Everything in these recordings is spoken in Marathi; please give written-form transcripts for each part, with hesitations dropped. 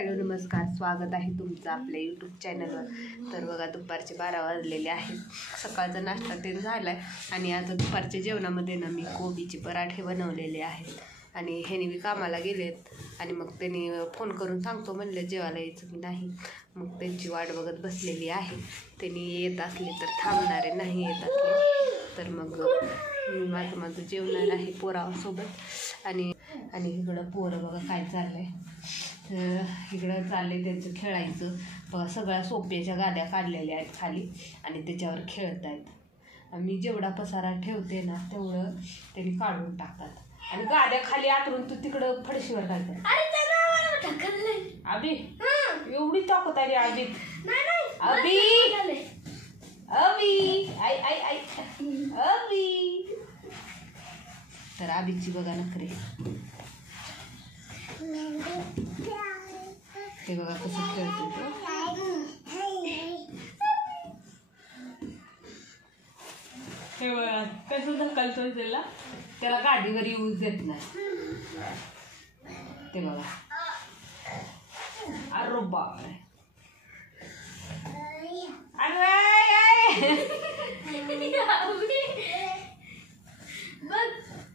हॅलो नमस्कार, स्वागत आहे तुमचं आपल्या यूट्यूब चॅनलवर. तर बघा दुपारचे 12 वाजलेले आहेत. सकाळचा नाश्ता ते झाला आहे आणि आता दुपारच्या जेवणामध्ये ना मी कोबीचे पराठे बनवलेले आहेत. आणि ह्याने मी कामाला गेलेत आणि मग त्यांनी फोन करून सांगतो म्हणलं जेवायला यायचं की नाही. मग त्यांची वाट बघत बसलेली आहे. त्यांनी येत असले तर थांबणारे, नाही येत असले तर मग मी माझं जेवणार आहे पोरासोबत. आणि इकडं पोरं बघा काय चाललंय. इकडं चाललंय त्यांचं खेळायचं बघा. सगळ्या सोप्याच्या गाद्या काढलेल्या आहेत खाली आणि त्याच्यावर खेळत आहेत. मी जेवढा पसारा ठेवते ना तेवढं त्यांनी काढून टाकतात आणि गाद्या खाली आतरून तू तिकडं फडशीवर घालतात. अभि एवढी ताकद आली अभि. अभि अभि आई आई आई अभि. तर अभिची बघा नखरे. हे बघा कसं खेळतो तो. हे बघा कसं ढकलतोय त्याला गाडीवर येऊच देत नाही. ते बघा अरे बापरे.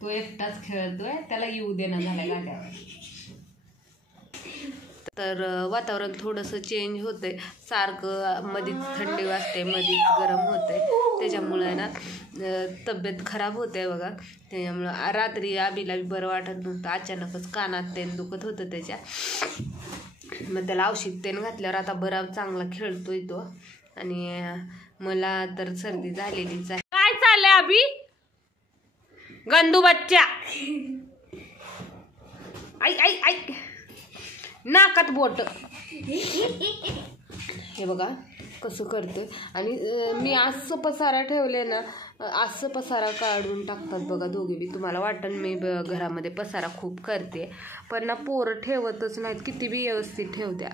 तो एकटाच खेळतोय, त्याला येऊ देणं झालं गाड्यावर. तर वातावरण थोडंसं चेंज होतंय सारखं. मधीच थंडी वाजते, मधीच गरम होतंय. त्याच्यामुळं ना तब्येत खराब होते बघा. त्याच्यामुळं रात्री आबीला बरं वाटत नव्हतं. अचानकच कानात तेन दुखत होतं त्याच्या. मग त्याला औषध तेन घातल्यावर आता बरा चांगला खेळतोय तो. आणि मला तर सर्दी झालेलीच आहे. काय चाललंय आबी? गंदू बच्चा आई आई आई नाकात बोट. हे बघा कसं करतोय. आणि मी असं पसारा ठेवले ना, असं पसारा काढून टाकतात बघा दोघे बी. तुम्हाला वाटण मी घरामध्ये पसारा खूप करते, पण ना पोरं ठेवतच नाहीत. किती बी व्यवस्थित ठेवत्या